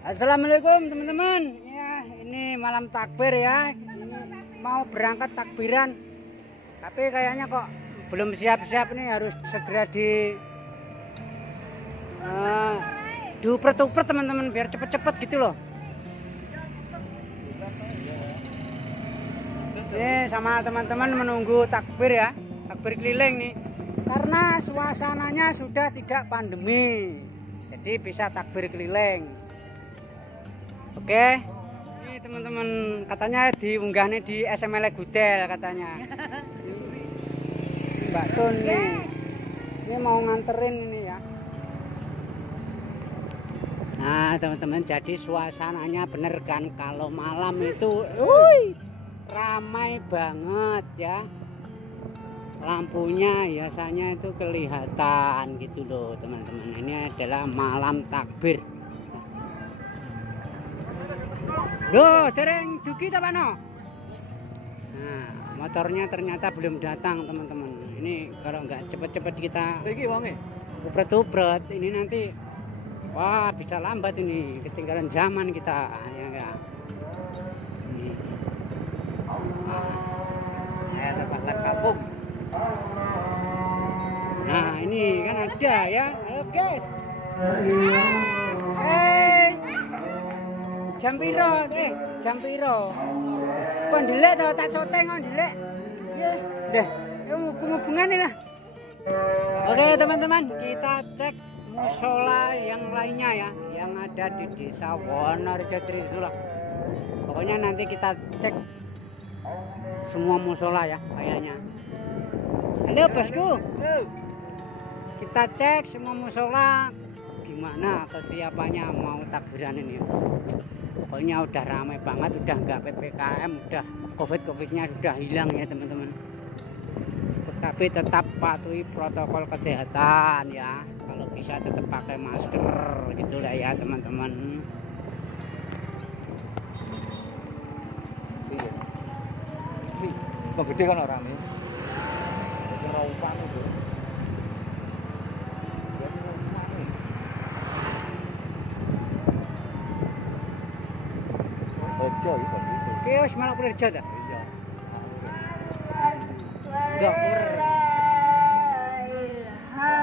Assalamualaikum teman-teman. Ya, ini malam takbir ya. Ini mau berangkat takbiran. Tapi kayaknya kok belum siap-siap nih, harus segera diuper-uper teman-teman biar cepet-cepet gitu loh. Ini sama teman-teman menunggu takbir ya, takbir keliling nih. Karena suasananya sudah tidak pandemi, jadi bisa takbir keliling. Oke, ini teman-teman katanya diunggahnya di SML Gudel katanya. Mbak Tun nih, ini mau nganterin ini ya. Nah teman-teman, jadi suasananya bener kan kalau malam itu, ramai banget ya. Lampunya biasanya itu kelihatan gitu loh teman-teman. Ini adalah malam takbir. Loh, dereng dugi ta Pak No? Nah, motornya ternyata belum datang teman-teman. Ini kalau nggak cepet-cepet kita upret-upret, ini nanti wah bisa lambat ini, ketinggalan zaman kita ya enggak. Saya terpaksa kampung. Nah ini kan ada ya. Ayo guys. Jam piro? Jam piro? Kon ndelek to tak soteng kon ndelek. Iya. Deh, hubung-hubungan lah. Oke teman-teman, kita cek musola yang lainnya ya, yang ada di Desa Wonorejo Trisula. Pokoknya nanti kita cek semua musola ya kayaknya. Halo bosku. Kita cek semua musola gimana kesiapannya mau takbiran ini. Pokoknya udah ramai banget, udah nggak PPKM, udah COVID-nya sudah hilang ya teman-teman. Tapi tetap patuhi protokol kesehatan ya. Kalau bisa tetap pakai masker gitulah ya teman-teman. Kok gede kan orang ini? Raupan itu. Ojo itu. Oke, wis malah kerja ta? Iya. Enggak.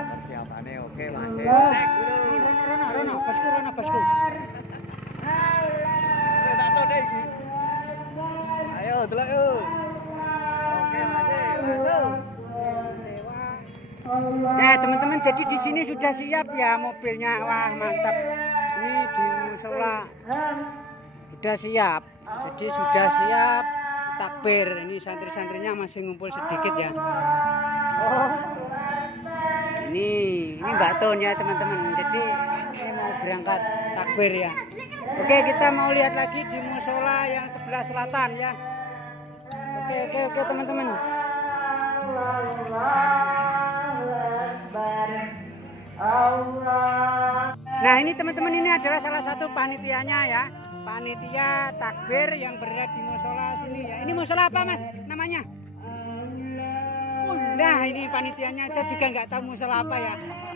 Persiapannya oke, Mas. Cek dulu. Rono, bosku. Tato deh. Ayo, delok yuk. Oke, Mas. Nah teman-teman, jadi di sini sudah siap ya mobilnya. Wah mantap. Ini di musola sudah siap. Jadi sudah siap takbir. Ini santri-santrinya masih ngumpul sedikit ya. Oh, ini Mbak Tun ya teman-teman. Jadi ini mau berangkat takbir ya. Oke, kita mau lihat lagi di musola yang sebelah selatan ya. Oke teman-teman. Nah ini teman-teman, ini adalah salah satu panitianya ya, panitia takbir yang berada di musola sini ya. Ini musola apa mas namanya? Nah ini panitianya, saya juga nggak tahu musola apa ya.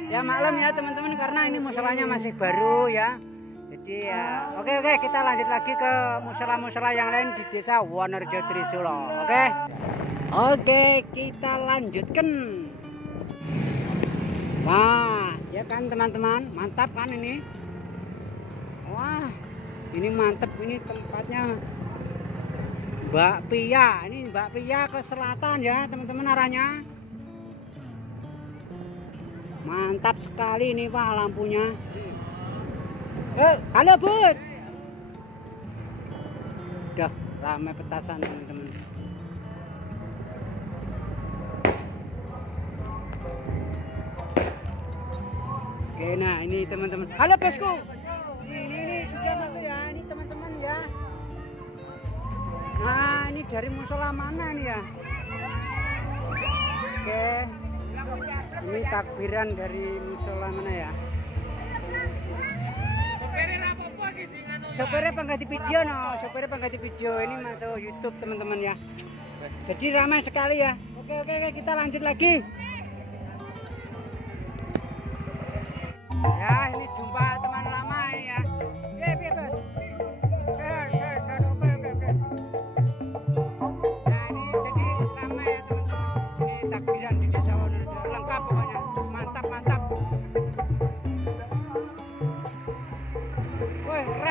Ya maklum ya teman-teman, karena ini musolanya masih baru ya. Jadi ya oke, kita lanjut lagi ke musola-musola yang lain di Desa Wonorejo Trisula. Oke, kita lanjutkan. Wah, ya kan teman-teman, mantap kan ini. Wah, ini mantap, ini tempatnya Mbak Pia. Ini Mbak Pia ke selatan ya teman-teman arahnya. Mantap sekali ini Pak lampunya. Halo Bud. Udah ramai petasan teman-teman. Oke, nah ini teman-teman. Halo bosku. Ini sudah masuk ya, ini teman-teman ya. Nah ini dari musola mana nih ya? Oke, ini takbiran dari musola mana ya? Sopirnya pengganti video no, sopirnya pengganti video. Ini masuk YouTube teman-teman ya. Jadi ramai sekali ya. Oke, kita lanjut lagi. Ya ini jumpa teman lama ya.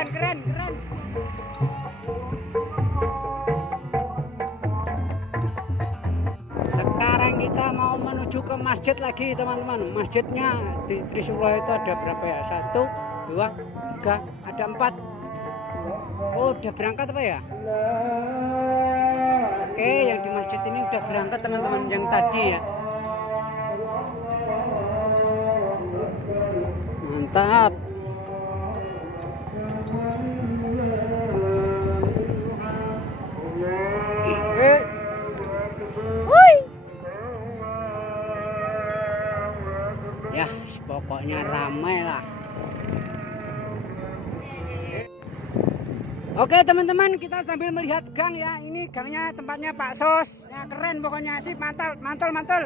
keren. Sekarang kita mau menuju ke masjid lagi teman-teman. Masjidnya di Trisula itu ada berapa ya? 1, 2, 3, ada 4. Oh, udah berangkat apa ya? Oke, yang di masjid ini udah berangkat teman-teman, yang tadi ya. Mantap. Ya, pokoknya ramai lah. Oke teman-teman, kita sambil melihat gang ya. Ini gangnya tempatnya Pak Sos. Ya keren pokoknya sih, mantul.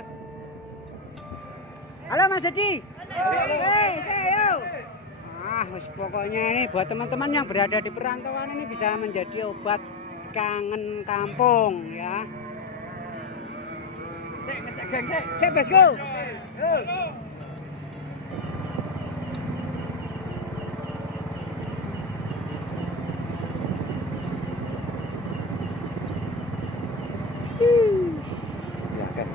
Halo Mas Edi. Ayo. Pokoknya ini buat teman-teman yang berada di perantauan ini bisa menjadi obat kangen kampung ya. Ngecek geng sih. Cek, let's go. Ya kan.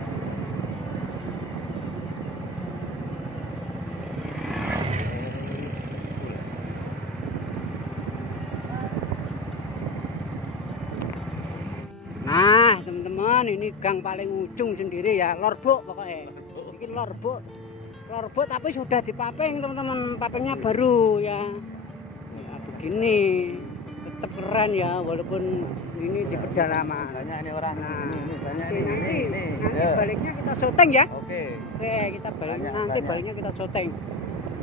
Nah teman-teman, ini gang paling ujung sendiri ya, Lorbuk pokoknya. Ini Lorbuk tapi sudah dipaping teman-teman, papingnya baru ya. Ya begini, tetap keren ya walaupun ini di pedalaman. Banyak ini orang. Nah, ini banyak nanti Ya. baliknya kita syuting ya. Oke. Kita balik Banyak, nanti banyak. baliknya kita syuting.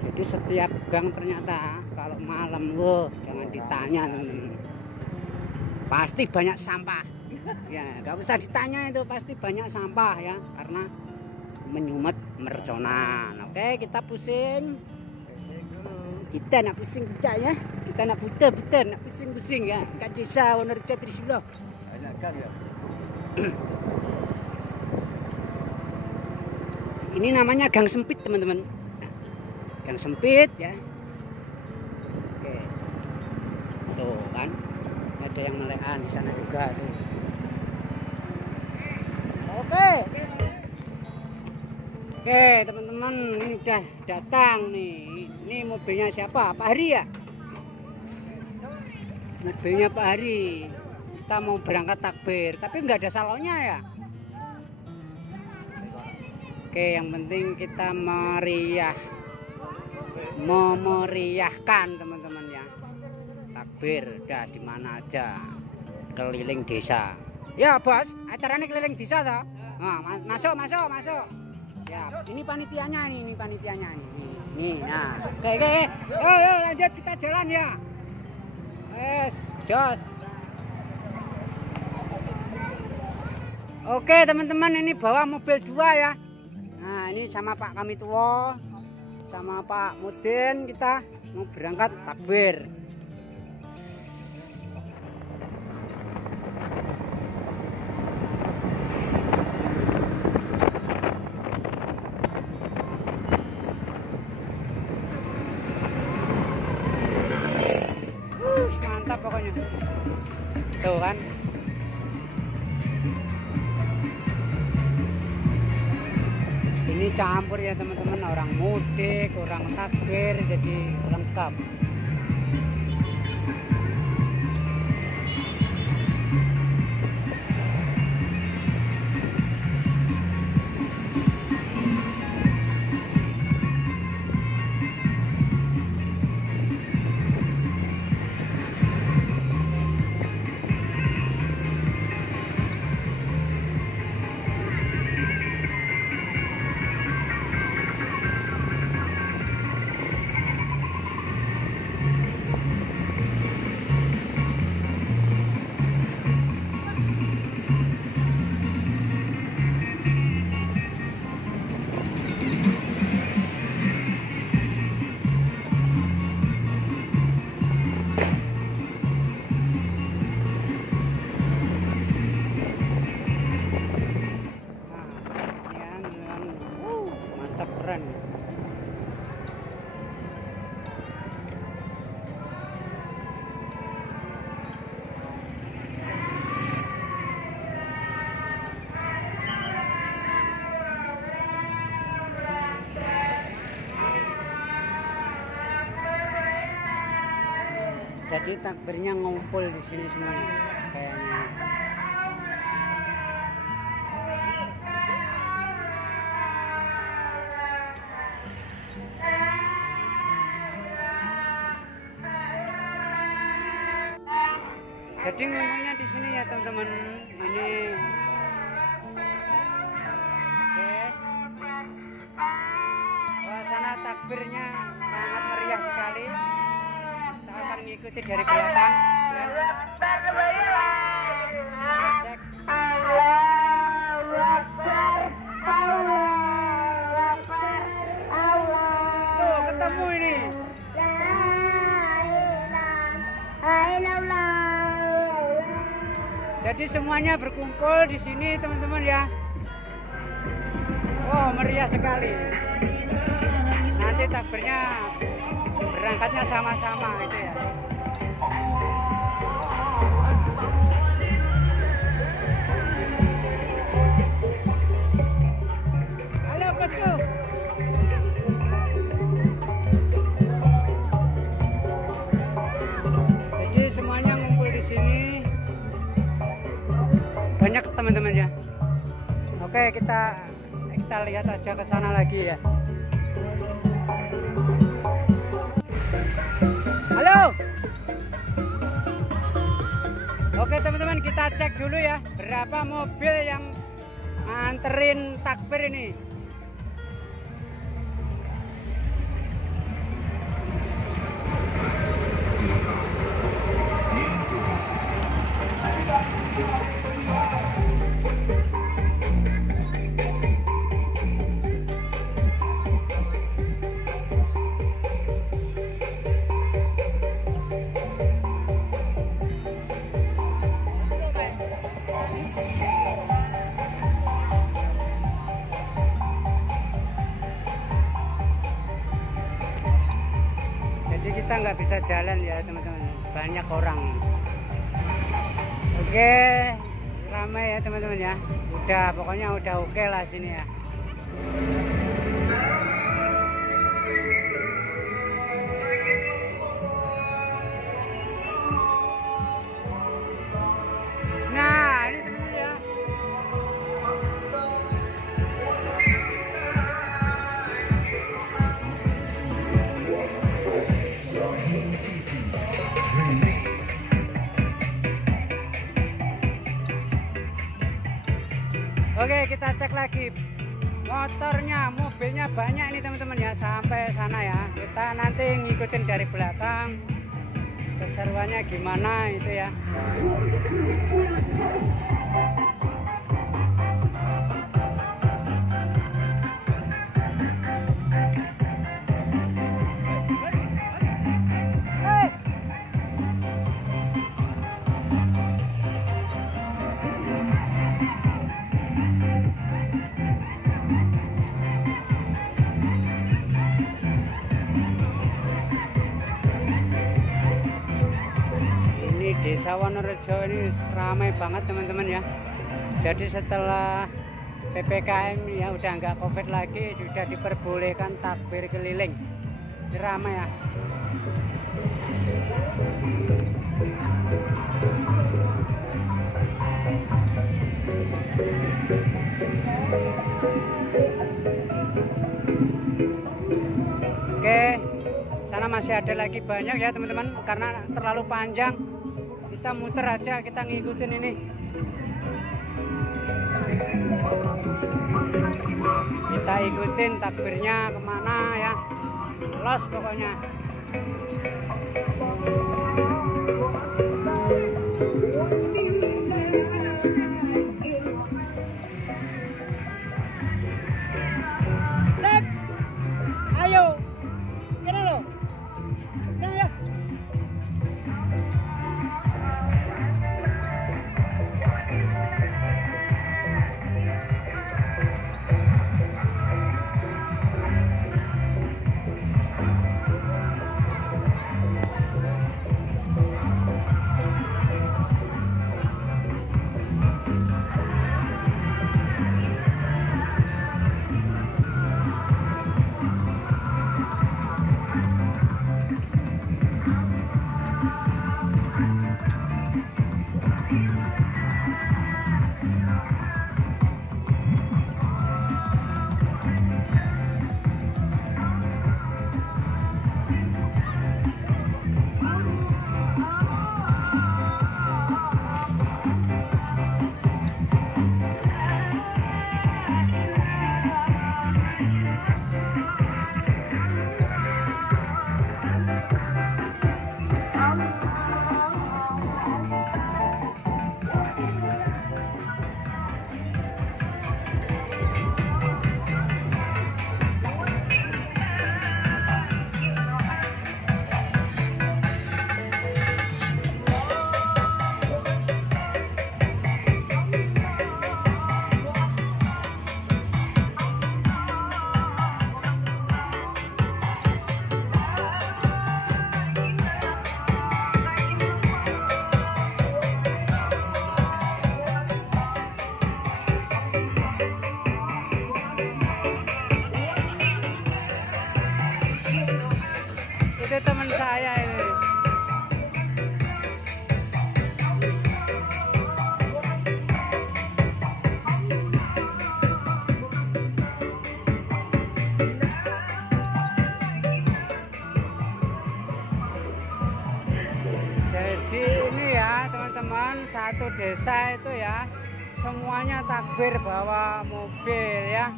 Jadi setiap gang ternyata kalau malam, wah jangan ditanya teman-teman. Pasti banyak sampah. Ya, nggak usah ditanya itu, pasti banyak sampah ya, karena menyumet merconan. Oke, kita pusing. Kita nak pusing buta ya. Kita nak buta, nak pusing ya. Kat desa Wonorejo Trisula. Banyak kan ya. Ini namanya gang sempit teman-teman. Gang sempit ya. Oke. Tuh kan. Ada yang melekan di sana juga tuh. Oke teman-teman, ini udah datang nih. Ini mobilnya siapa? Pak Hari ya? Mobilnya Pak Hari. Kita mau berangkat takbir, tapi nggak ada salonnya ya. Oke, yang penting kita memeriahkan teman-teman ya. Takbir udah di mana aja, keliling desa. Ya bos, acaranya keliling desa toh. Nah, masuk. Ya, ini panitianya nih, Nih, nah. Oke. Ayo lanjut kita jalan ya. Jos. Oke, teman-teman, ini bawa mobil 2 ya. Nah, ini sama Pak Kami Tua, sama Pak Mudin, kita mau berangkat takbir. Mantap pokoknya. Tuh kan. Ini campur ya teman-teman, orang mudik, orang takbir, jadi lengkap. Jadi takbirnya ngumpul di sini semuanya kayaknya. Jadi ngumpulnya di sini ya teman-teman. Ini oke. Suasana takbirnya sangat meriah sekali. Kita akan mengikuti dari belakang ya. Cek. Tuh, ketemu ini. Jadi semuanya berkumpul di sini teman-teman ya. Wow, meriah sekali. Nanti takbirnya berangkatnya sama-sama gitu ya. Halo bosku. Jadi semuanya ngumpul di sini. Banyak teman-teman ya. Oke, kita lihat aja ke sana lagi ya. Halo. Oke teman-teman, kita cek dulu ya berapa mobil yang nganterin takbir ini. Kita nggak bisa jalan ya teman-teman, banyak orang. Oke, ramai ya teman-teman ya. Pokoknya udah oke lah sini ya. Nah ini teman-teman ya. Oke, kita cek lagi motornya, mobilnya banyak ini teman-teman ya, sampai sana ya. Kita nanti ngikutin dari belakang keseruannya gimana itu ya. Desa Wonorejo ini ramai banget teman-teman ya. Jadi setelah PPKM ya udah nggak COVID lagi, sudah diperbolehkan takbir keliling. Ini ramai ya. Oke, sana masih ada lagi banyak ya teman-teman, karena terlalu panjang. Kita muter aja, kita ngikutin ini. Kita ikutin takbirnya kemana ya, los pokoknya. Sip, ayo, kira lo, kira ya. teman-teman, satu desa itu ya semuanya takbir bawa mobil ya.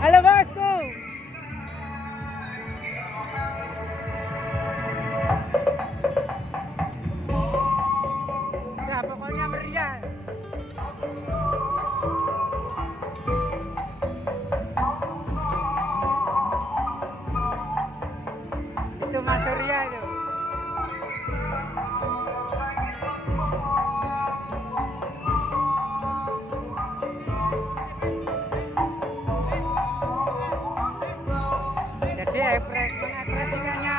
Halo bosku. Ya pokoknya meriah. Itu Mas Surya itu. Jadi mengekspresikannya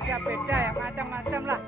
beda-beda ya, macam-macam lah.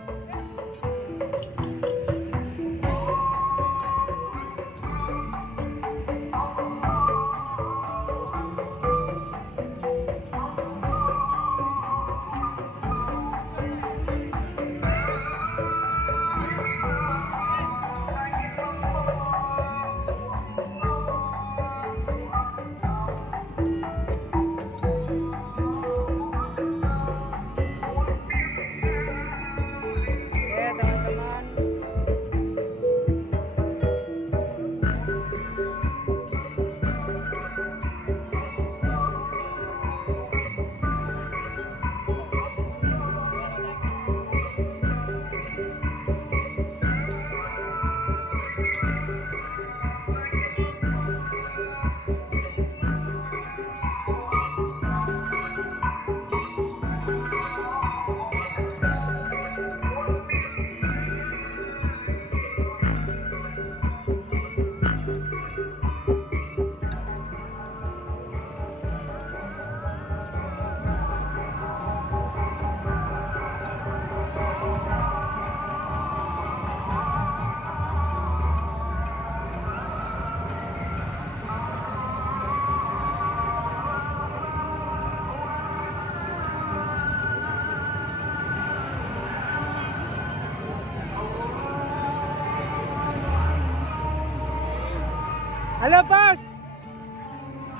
Halo bos,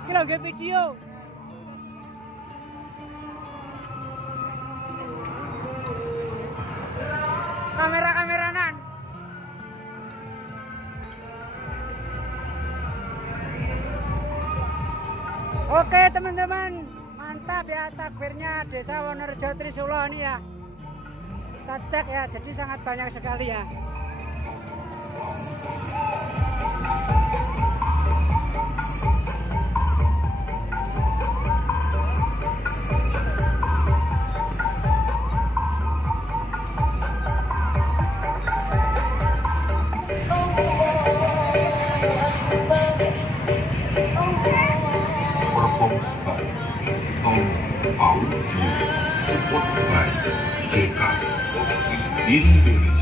ini lagi video. Kameranan. Oke teman-teman, mantap ya takbirnya Desa Wonorejo Trisula ini ya. Kita cek ya, jadi sangat banyak sekali ya. Support by JK Indonesia.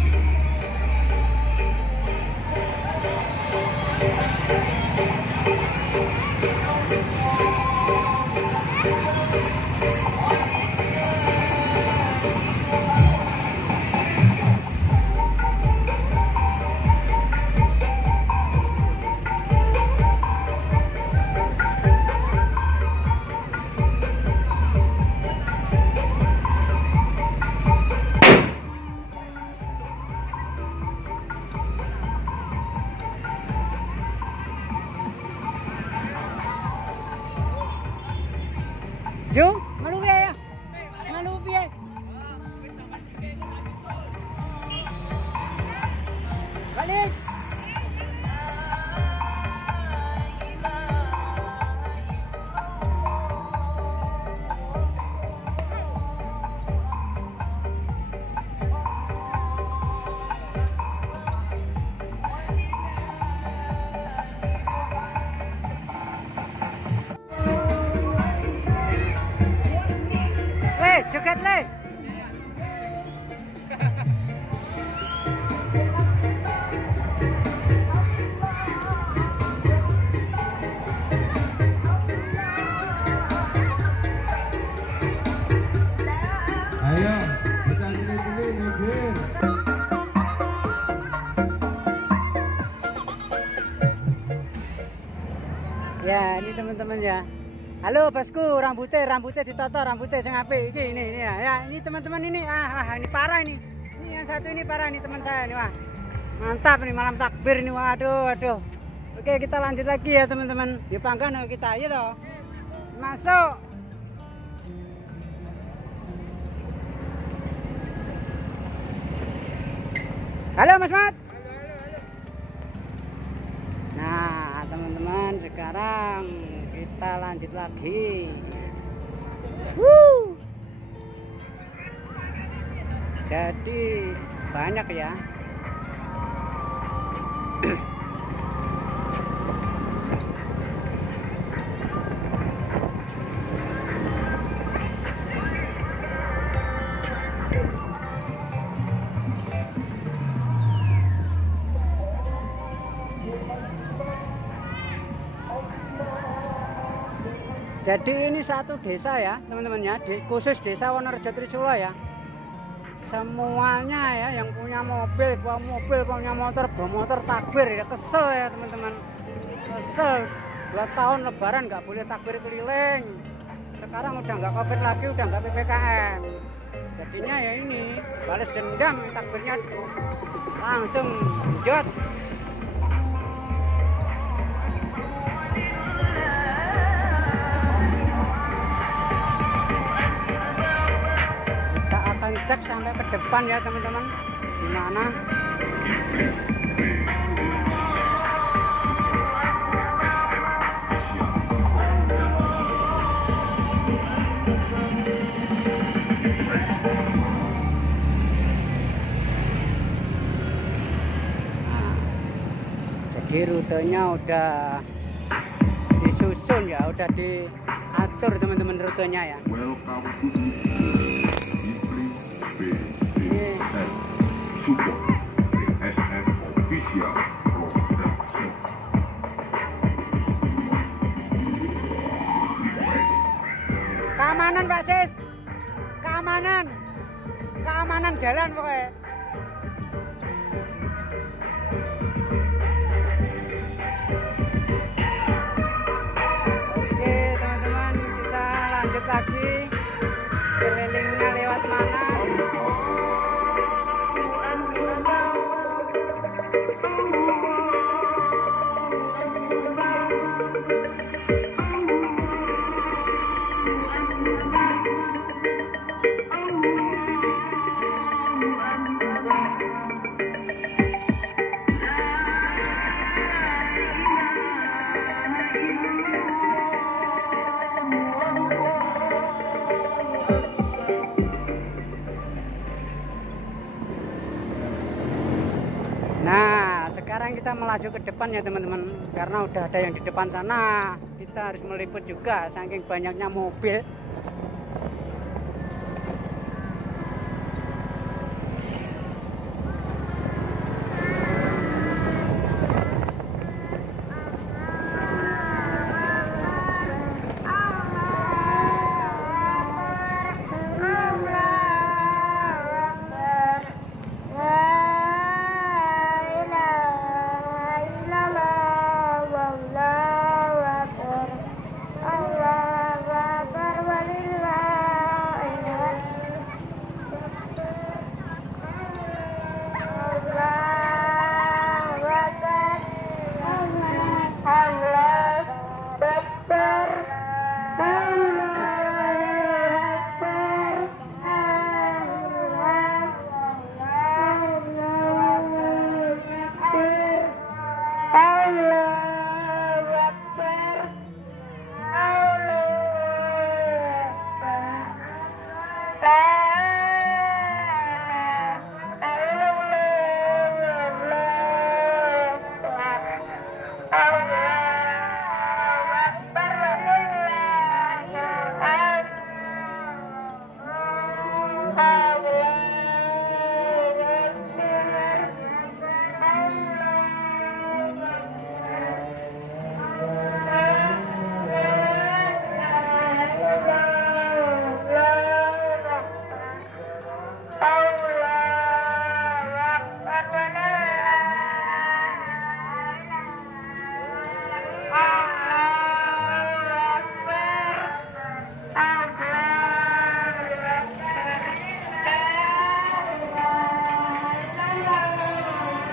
Jung, malu piye ya? Malu piye? Balik. Joget le. Ayo, kita pilih minggir. Ya, ini teman-teman ya. Halo bosku, rambutnya ditata, rambutnya sing apik iki ini ya. Ini teman-teman ini ini parah ini. Ini yang satu ini parah nih teman saya nih, wah. Mantap nih malam takbir nih, waduh. Oke, kita lanjut lagi ya teman-teman. Di pangkalan kita ayo toh. Masuk. Halo Mas Mat. Nah, teman-teman, sekarang kita lanjut lagi. Jadi banyak ya. Jadi ini satu desa ya teman-teman ya, khusus desa Wonorejo Trisula ya. Semuanya ya yang punya mobil, punya motor, bawa motor takbir ya, kesel ya teman-teman. Kesel 2 tahun lebaran nggak boleh takbir keliling. Sekarang udah nggak COVID lagi, udah nggak PPKM. Jadinya ya ini balas dendam, takbirnya langsung jod. Cek sampai ke depan ya teman-teman, gimana jadi rutenya udah disusun ya, udah diatur teman-teman rutenya ya. Keamanan Pak Sis, keamanan jalan pokoknya. Oke teman-teman, kita lanjut lagi, kelilingnya lewat mana. Nah, sekarang kita melaju ke depan ya teman-teman, karena udah ada yang di depan sana. Kita harus meliput juga, saking banyaknya mobil.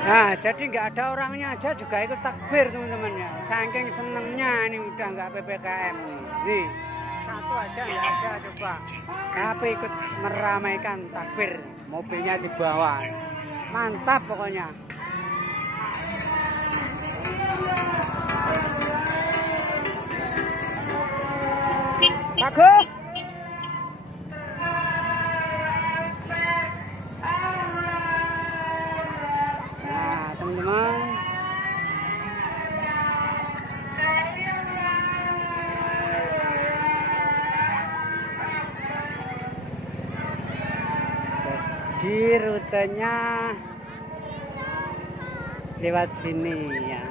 Nah, jadi nggak ada orangnya aja juga ikut takbir teman-teman ya. Saking senengnya ini udah nggak PPKM nih. Satu aja nggak ada coba. Tapi ikut meramaikan takbir. Mobilnya di bawah. Mantap pokoknya. Bagus. Nah, teman-teman. Di rutenya lewat sini ya.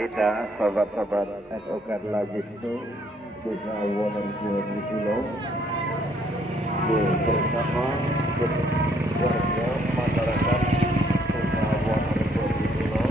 Kita sahabat-sahabat NOK Lagistu Desa Wonorejo di Solo bersama warga masyarakat Desa Wonorejo di Solo.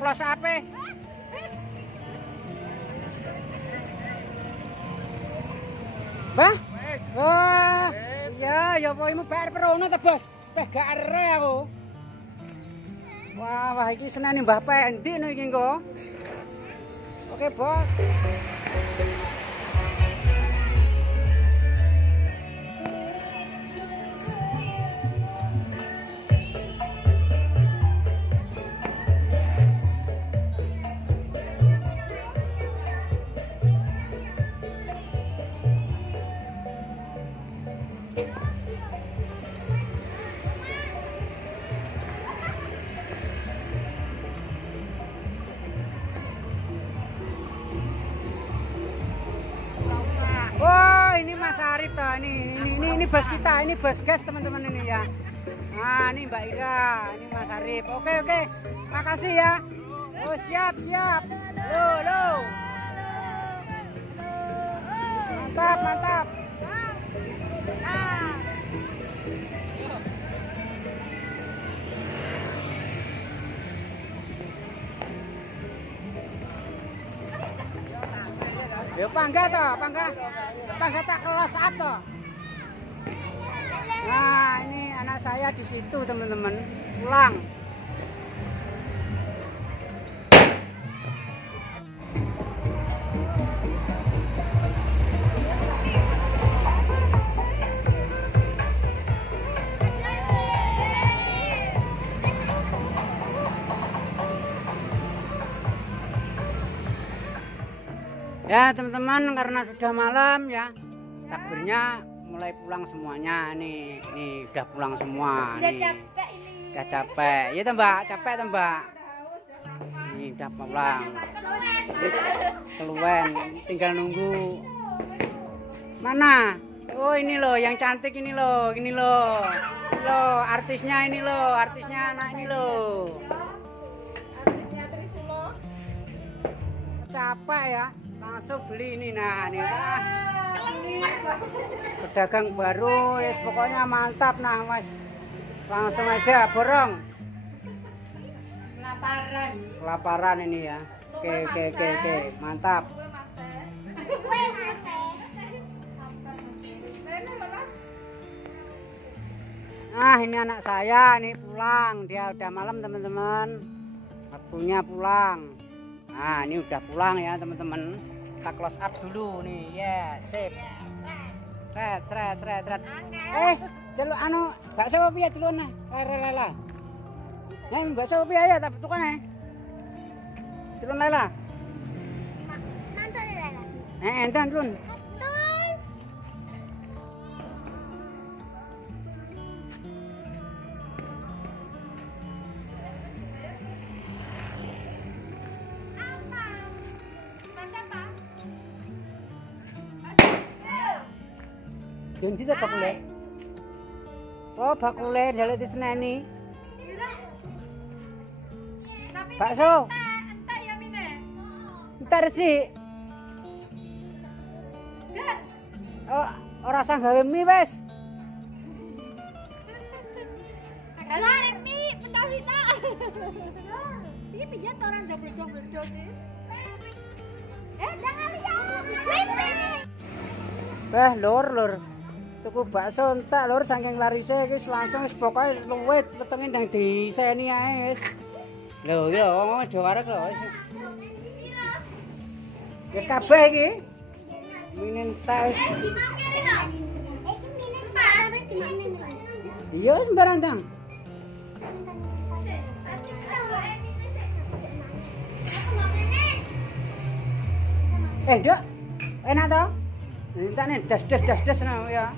close up e. Bah? Wah. Ya pokoke bayar perono ta, Bos? Peh gak ere aku. Wah, iki senene Mbah Pendi no iki engko. Oke, Bos. Wah, ini Mas Arif toh, ini bos kita, ini bos gas teman-teman ini ya. Nah, ini Mbak Ira, ini Mas Arif. Oke, makasih ya. Oh, siap. Lo. Mantap. Yo pangga tak close up toh. Nah, ini anak saya di situ teman-teman, pulang. Ya teman-teman, karena sudah malam ya, takbirnya mulai pulang semuanya. Nih udah pulang semua. Udah capek. Ya Mbak, capek Mbak. Ini udah pulang. Keluwen, tinggal nunggu. Mana? Oh ini loh, yang cantik ini loh, loh artisnya ini loh, artisnya anak ini loh. Capek ya. Langsung beli ini. Nah nih pedagang baru ya, pokoknya mantap. Nah Mas, langsung aja borong. Kelaparan ini ya. Oke, mantap. Nah ini anak saya nih pulang, dia udah malam teman-teman, waktunya pulang. Nah ini udah pulang ya teman-teman, kita close up dulu nih ya. Sip. Tret. Jaluk anu bakso piye celune? Lela. Nah bakso piye ya tak tukane. Celun lela. Mantan lela. Entan celun. Ganti tak bakule? Oh bakule jaluk diseneni. Bakso. Entar ya mine. Entar sih. Oh ora usah gawe mie wis. Lah mie pendosita. Iki piye to orang double sih? Jangan lihat. Lur. Tuku bakso entek lur, saking larise iki langsung wis pokoke luwih wetenge ndang diseni ae wis. Lho yo ngomong aja arek lho wis. Wis kabeh iki. Minen entek wis. Iki minen Pak, wis dimane nih? Iya wis sembarang ndang. Dok. Enak toh? Entak nih das no ya.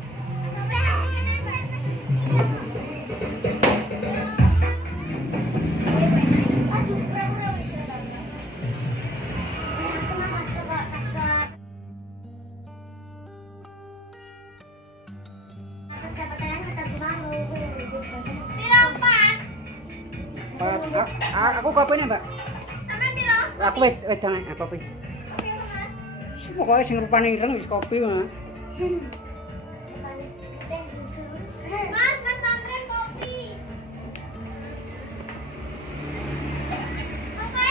Aku kopinya Mbak. Sama piro? Aku wedang kopi. Pokoknya sing rupane ireng wis kopi mah. Mas tambahin kopi. Oke,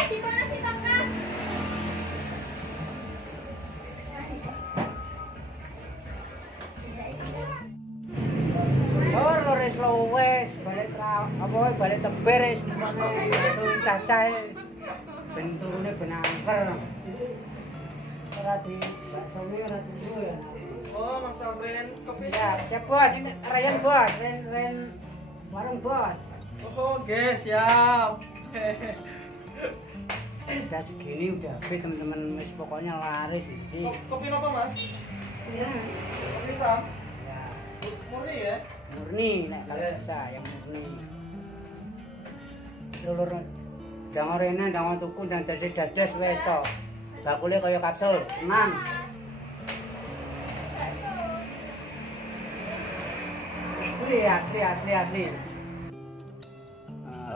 apa balik teber wis turun cacah ben turune ben angker. Ora di bakso ora dulu ya. Oh, Mas Tamrin, kopi. Ya, siap bos, ini Ryan bos, Ren warung bos. Oh, oke, siap. Udah segini udah habis teman-teman, wis pokoknya laris ini. Kopi apa, Mas? Ya. Kopi hitam. Ya, Murni ya? murni nek kalau bisa yang murni. Lulur jangan rene, jangan tuku dan jadi dadas wis to. Bakule kaya kapsul, tenang. Asli.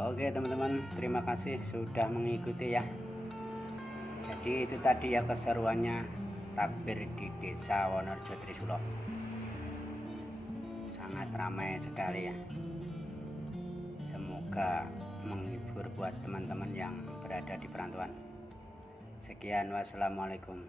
Oke teman-teman, terima kasih sudah mengikuti ya. Jadi itu tadi ya keseruannya takbir di Desa Wonorejo Trisulo. Sangat ramai sekali ya. Semoga menghibur buat teman-teman yang berada di perantauan. Sekian, wassalamualaikum.